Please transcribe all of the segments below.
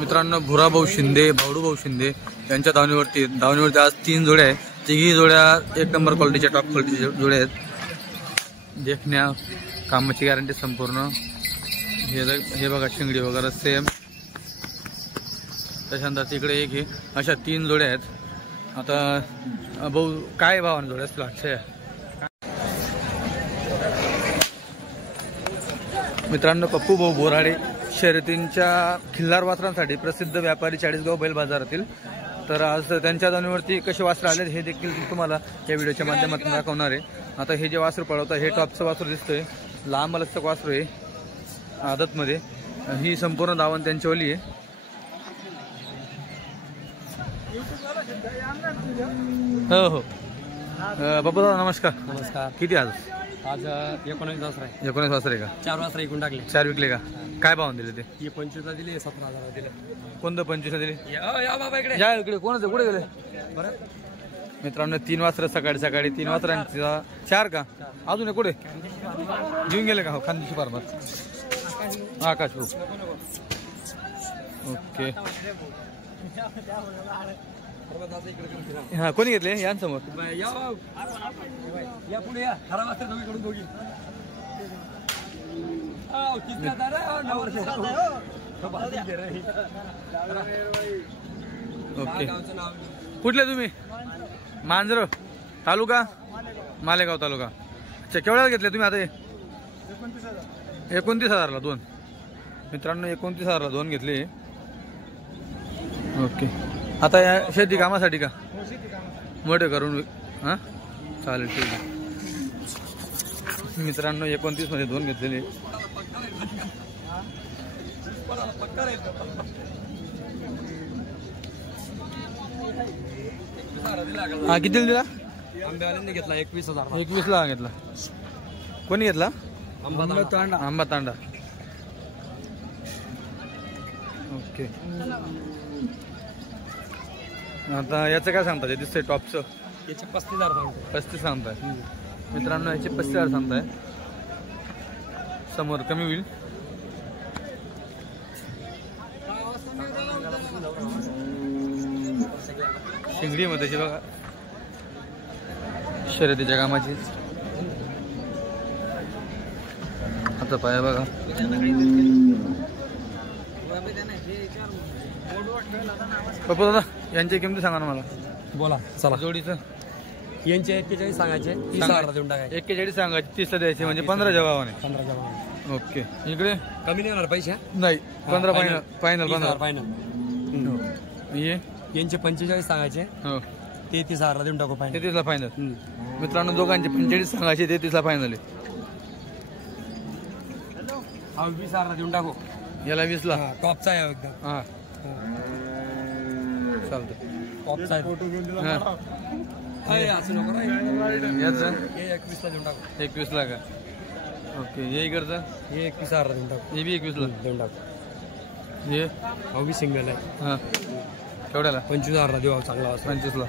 मित्रांनो भुराभाऊ शिंदे, भावडूभाऊ शिंदे यांच्या धावणीवरती आज 3 जोड्या आहेत। तिघी जोड्या एक नंबर क्वालिटीच्या, टॉप क्वालिटीच्या जोड्या आहेत। देखण्या कामाची गॅरंटी संपूर्ण। हे बघा शिंगडी वगैरे सेम। त्याच्यानंतर तिकडे एक आहे, अशा 3 जोड्या आहेत। आता भाऊ काय भावाने जोड्या असतील आजच्या? मित्रांनो पप्पू भाऊ बोराडे शर्यतींच्या खिल्लार वासरांसाठी प्रसिद्ध व्यापारी चाळीसगाव बैल बाजारातील, तर आज त्यांच्या धावणीवरती कसे वासर आले हे देखील तुम्हाला या व्हिडिओच्या माध्यमातून दाखवणार आहे। आता हे जे वासर पळवतं हे टॉपचं वासर दिसतंय, लांब लचक वासर आहे आदतमध्ये। ही संपूर्ण दावण त्यांच्यावली आहे। हो हो बाबा नमस्कार। नमस्कार। किती आज 19 वासर आहे। 19 वासर आहे का? 4 वासर एकूण टाकले। 4 विकले का? काय भाव दिले ते? हे 25 दिले, 17,000 दिले। कोणतं 25 दिले? या बाबा इकडे या इकडे। कोणाचं कुठे गेले? बरं मित्रांनो 3 वासर सकाळी 3 वासरांचा 4 का? अजून एक कुठे घेऊन गेले का? हो खानदेशी फार्मर आकाश भाऊ। ओके हा कोणी घेतले यांसमोर? या पुढे या। खरा वासर दोघीकडून दोघी। ओके कुठले तुम्ही? मांजर तालुका मालेगाव तालुका। अच्छा केवढ्याला घेतले तुम्ही आता? 29,000ला 2। मित्रांनो 29,000ला 2 घेतले। ओके आता या शेती कामासाठी का? मोठे करून हां चालेल ठीक आहे। मित्रांनो 29 मध्ये 2 घेतलेले। हा कितीला दिला? आंब्यावाल्यांनी घेतला 21,000। 21ला घेतला। कोणी घेतला? आंबा तांडा। ओके आता याचं काय सांगता? ते दिसतंय टॉपचं याचे 35,000 सांगतो। 35 सांगताय मित्रांनो, याचे 35,000 सांगताय। समोर कमी होईल। शिंगडी मध्ये त्याची बघा शर्यतीच्या कामाची। आता पाया बघा पप्पू दादा यांची किंमत सांगा ना मला। बोला चला। जोडीचं यांचे 41 सांगायचे, 30,000 देऊन टाकायचे। 41 सांगायचे, 30ला द्यायचे म्हणजे 15च्या भावाने। 15च्या भावाने। ओके इकडे कमी नाही होणार पैसे? नाही 15 फायनल। 15 फायनल। ये यांचे 45 सांगायचे, हो 33,000 देऊन टाकू फायनल। 33ला फायनल। मित्रांनो दोघांचे 45 सांगायचे, 33ला फायनल आहे। हा 20,000 देऊन टाकू। याला 20ला टॉपचा आहे एकदम। हा चालतं टॉपचा आहे। असं नको याचं 21ला देऊन टाकू। 21ला का? ओके हे इकडचं हे 21,000 देऊन टाकू। हे बी 21ला देऊन टाकू। हे हा बी सिंगल आहे। हां केवढ्याला? 25,000 देऊ चांगला वासर। 25ला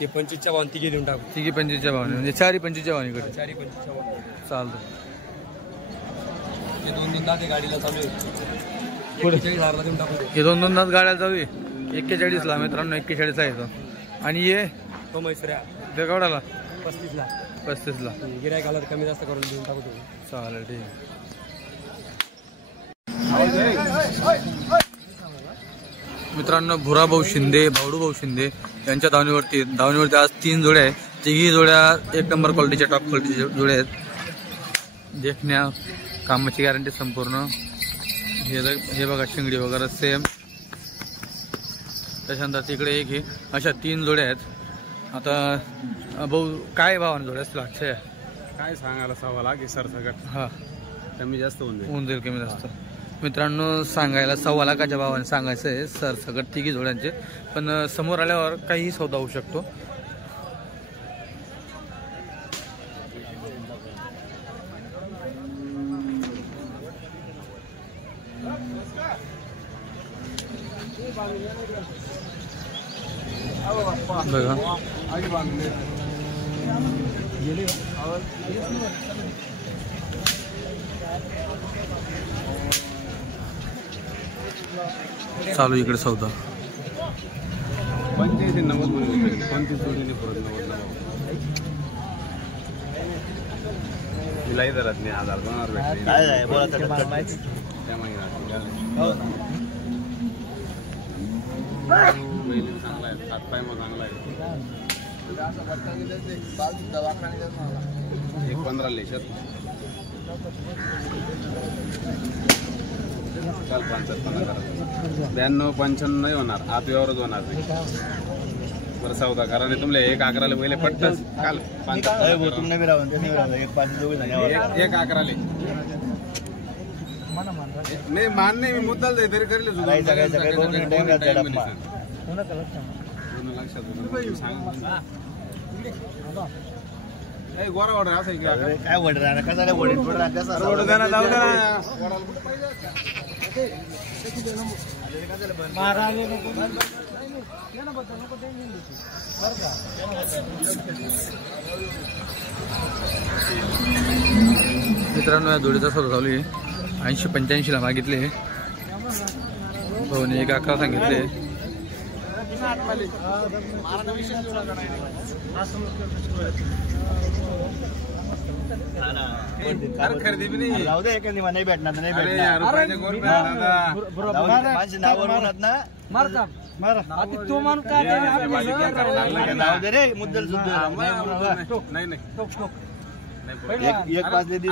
ते 25च्या भावाने तिघे देऊन टाकू। तिघी 25च्या भावाने म्हणजे 4ही 25च्या भावाने इकडे। 4ही 25च्या भावाने चालतं। ते 2 दाते गाडीला चालू आहे। 41,000 देऊन टाकू। हे 2 दात गाड्याला जाऊ 41ला मित्रांनो 41 आहे तो। आणि ये तो मैसऱ्या ते केवढ्याला? 35ला। 35ला गिरायकाला कमी जास्त करून देऊन टाकू। चालेल ठीक आहे। मित्रांनो भुराभाऊ शिंदे, भावडूभाऊ शिंदे यांच्या धावणीवरती आज 3 जोड्या आहेत। तिघी जोड्या एक नंबर क्वालिटीच्या, टॉप क्वालिटीच्या जोड्या आहेत। देखण्या कामाची गॅरंटी संपूर्ण। हे बघा शिंगडी वगैरे सेम। त्याच्यानंतर तिकडे एक आहे, अशा 3 जोड्या आहेत। आता भाऊ काय भावाने जोड्या असतील आजच्या? काय सांगायला 1.25 लाख आहे सर सगळं। हां कमी जास्त होऊन जाईल कमी जास्त। मित्रांनो सांगायला 1.25 लाखाच्या भावाने सांगायचं आहे सर सगळं तिघी जोड्यांचे, पण समोर आल्यावर काही सौदा होऊ शकतो। बघा चालू इकडे सौदा 85 90 म्हणून 25 जोडीने परत 90 मिलाई दरात नाही 1000 2000 भेटले काय आहे बोला त्या महिना चांगला आहे 7 पाय मग चांगला आहे 15 लेशात काल 92 95 नाही होणार आत व्यवहारच होणार नाही बरं सौदा कारण तुमले 1-11 पहिले पट्टच काल 1-11 नाही मान नाही मी मुद्दाल जाई तरी करेल गोरा ऑर्डर असं काय ऑर्डर मित्रांनो या जोडीचा सौदा चालू आहे 80-85 ला मागितले भाऊने 1-11 सांगितले खरेदी बी नाही जाऊ दे नाही भेटणार नाही तो मान काय जाऊ दे रे मुद्दल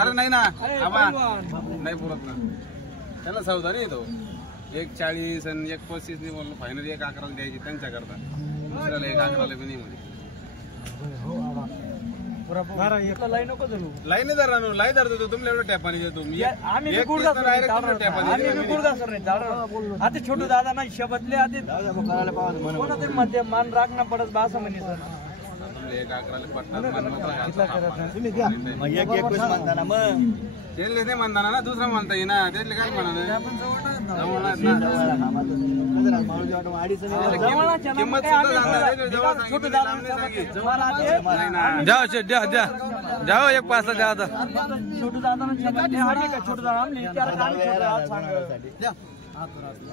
अरे नाही ना नाही पुरत ना त्याला सौदा नाही तो 1-40 आणि 1-35 नाही बोललो फायनल 1-11 द्यायची त्यांच्या करता दुसऱ्याला 1-11 बी नाही म्हणे लाईन धरतो तुमला एवढं टॅपानी देतो आता छोटू दादा ना शबदले आधी मध्ये मान राखणं पडत बा असं म्हणे सर 1-11 पट्टा नाही म्हणता ना दुसरा म्हणता येईल ना त्यातले काय म्हणा द्या 1-5 द्या आता छोटू दादा छोटू दादा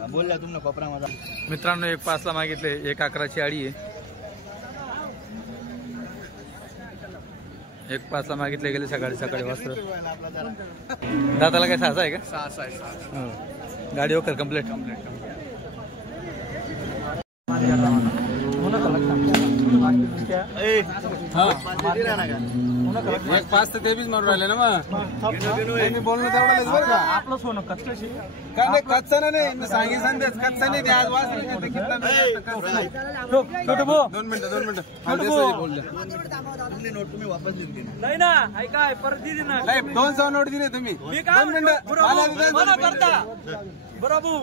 बोलला तुम्हाला कोपरामध्ये मित्रांनो 1-5 ला मागितले 1-11 ची आडी आहे 1-5 ला मागितले गेले सकाळी वाजता दादाला काय 6 आहे का 6 गाडी वगैरे कम्प्लीट एक 5 तर ते बीच मारून राहिले ना मग मी बोलणं तेवढं बरं का आपलं सोनं कच्चं काय नाही कच्चा नाही मी सांगितलं तेच कच्चा नाही ते आज वाचलं छोटू भाऊ 2 मिनिटं बोलले नोट तुम्ही वापस दिली नाही ना ऐकाय परत दिली ना 200 नोट दिले तुम्ही 2 मिनिटं करता बरोबर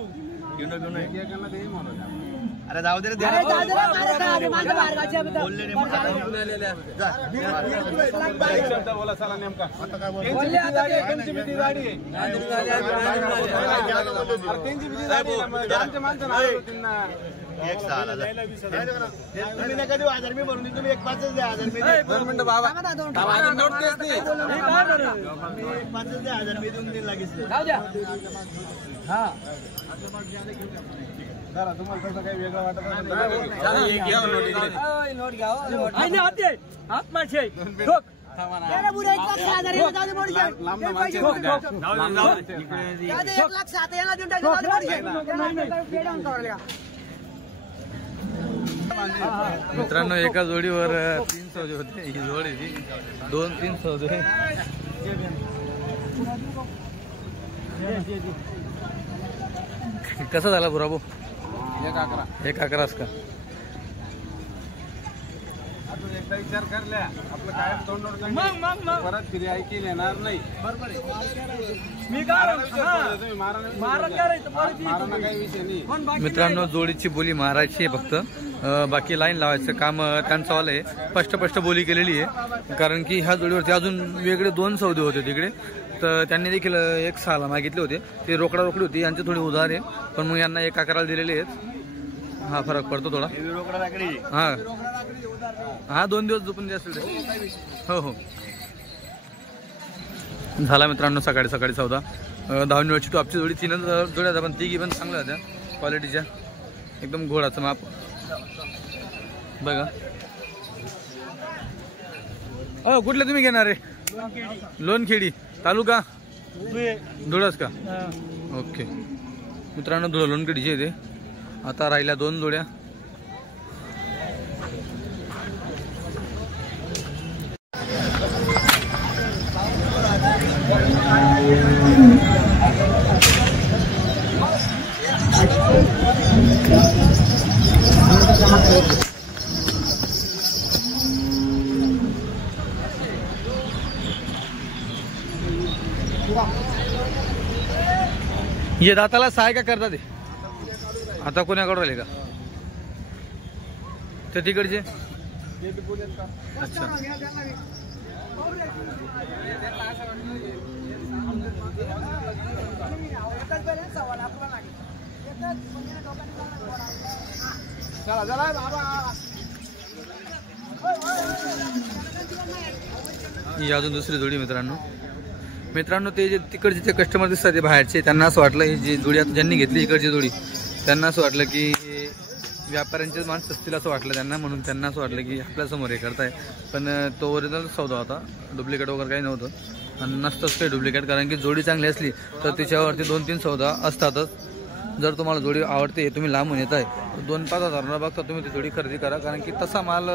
अरे जाऊ दे बोला चला नेमका तुम्ही भरून तुम्ही 1-5 द्या 1000 2 मिनिटं बाबा नोट तेच नाही 1-5 द्या 1000 मी देऊन दिन लागेल हा तुम्हाला तसं काही वेगळं वाटत मित्रांनो एका जोडीवर 3 सौदे होते ही जोडी 2-3 सौदे कसा झाला बुराबू 1-11 का अजून एकदा विचार करल्या आपलं काय तोंड परत फिरी ऐकी येणार नाही बरोबर मी काही विषय नाही मित्रांनो जोडीची बोली मारायची आहे फक्त बाकी लाईन लावायचं काम त्यांचं वाला आहे स्पष्ट बोली केलेली आहे कारण की ह्या जोडीवरती अजून वेगळे 2 सौदे होते तिकडे तर त्यांनी देखील 1-6 ला मागितले होते ते रोकडी होती यांचे थोडे उधार आहे पण मग यांना 1-11 दिलेले आहेत हा फरक पडतो थोडा हा 2 दिवस झोपून द्या हो झाला मित्रांनो सकाळी सौदा 10 टॉपची जोडी 3 जोड्या पण तिघी पण चांगल्या होत्या क्वालिटीच्या, एकदम घोडाचं माप बघा. कुठले तुम्ही घेणार आहे? लोणखेडी तालुका धुळस का? ओके मित्रांनो, धुळ लोणखेडीचे ते. आता राहिल्या 2 जोड्या. ये दाताला सहाय का करतात ते? आता कोणाकडे राहिले का ते तिकडचे? अच्छा. ही अजून दुसरी जोडी मित्रांनो ते जे तिकडचे जे कस्टमर दिसतात ते बाहेरचे, त्यांना असं वाटलं ही जी जोडी आता ज्यांनी घेतली इकडची जोडी, त्यांना असं वाटलं की व्यापाऱ्यांचेच माणसं असतील असं वाटलं त्यांना, म्हणून त्यांना असं वाटलं की आपल्यासमोर हे करताय. पण तो ओरिजिनल सौदा होता, डुप्लिकेट वगैरे काही नव्हतं आणि नसतंच काही डुप्लिकेट. कारण की जोडी चांगली असली तर त्याच्यावरती 2-3 सौदा असतातच. जर तुम्हाला जोडी आवडते, तुम्ही लांबून येत आहे, 2-5 हजारांना बघता तुम्ही ती जोडी खरेदी करा. कारण की तसा माल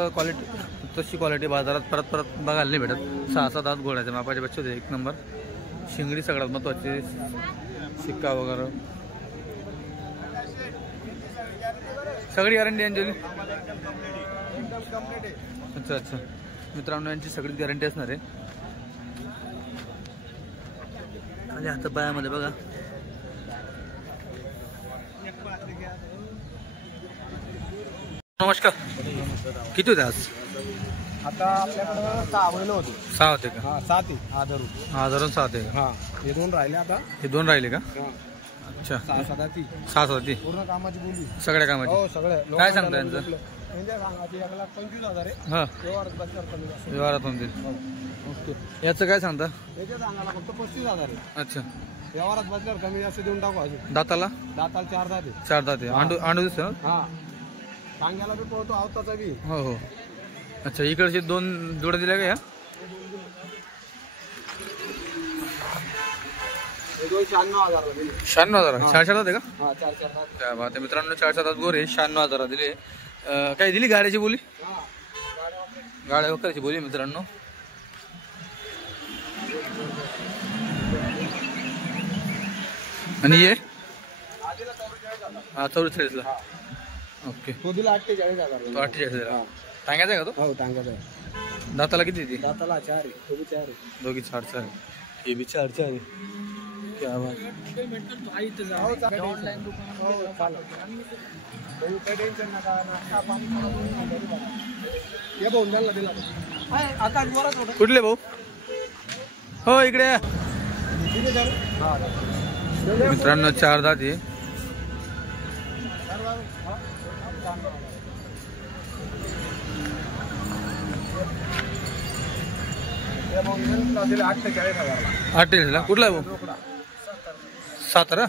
तशी क्वालिटी बाजारात परत बघायला नाही भेटत. 6-7 दात घोड्याचे मापाचे बच्चे होते, 1 नंबर. शिंगडी सगळ्यात महत्वाची, शिक्का वगैरे सगळी गॅरंटी यांची. अच्छा मित्रांनो, यांची सगळी गॅरंटी असणार आहे. खाली हात पायामध्ये बघा. नमस्कार. किती होते आज? आता आपल्याकडं 6 बैल होते. 6 होते का? हा 7 आहे आधारून. आधारून 7 आहे का? हा हे 2 राहिले आता. हे 2 राहिले का? अच्छा. 6 होती पूर्ण कामाची बोली, सगळ्या कामाची. हो सगळे. काय सांगता यांचं? म्हणजे सांगायची 1,25,000 आहे. हा व्यवहारात बसणार कमी जास्त. व्यवहारात होतील. ओके. याचं काय सांगता? याचे सांगायला फक्त 35,000 आहे. अच्छा. व्यवहारात बसल्यावर कमी जास्त देऊन टाकू. अजून दाताला? दाताला 4 दात आहे. 4 दात आहे. अंडू दिसतं ना? हा सांगायला बी पळतो, आवताचा बी. हो. अच्छा, इकडचे 2 जोड्या दिल्या का या? 96,000 दिले. 96,000. 4 दात आहे का? हा 4 दात. काय बात आहे मित्रांनो, 4 दात गोरे 96,000 दिले. काय दिली गाड्याची बोली? गाड्या वगैरेची बोली मित्रांनो. आणि ये 44 ला. ओके. तो दिला 48,000. तो 48 दिला. टांग्याचा आहे का तो? हो टांगाचा आहे. दाताला किती ती? दाताला 4 आहे. तो बी 4 आहे. दोघी 4 आहे. हे बी 4 आहे. क्या बात. ऑनलाईन दुकान. हो चालेल. काही टेन्शन नका. या भाऊ द्यायला दिला आता जोरात होता. कुठले भाऊ? हो इकडे या. मित्रांनो 4 दात आहे. दिला 48,000. 48 ला. कुठला आहे भाऊ? सातारा.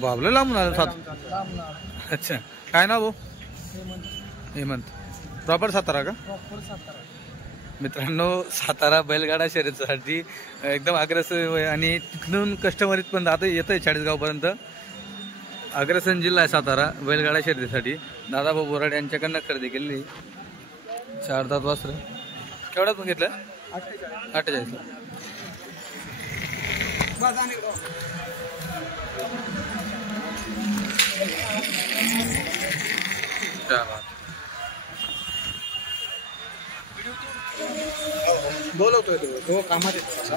बाबला लांबून आलं. 7. अच्छा. काय नाव भाऊ? हेमंत. प्रॉपर सातारा का? मित्रांनो, सातारा बैलगाडा शर्यतीसाठी एकदम अग्रेसिव्ह आहे आणि तिथून कस्टमर पण आता येत आहे 40 गावपर्यंत. अग्रेसन जिल्हा आहे सातारा बैलगाडा शर्यतीसाठी. दादाभाऊ बोराडे यांच्याकडनं खरेदी केली. 4 दात वासर. केवढ्यात घेतलं? 48 ला. बोलवतोय तो कामात येतो.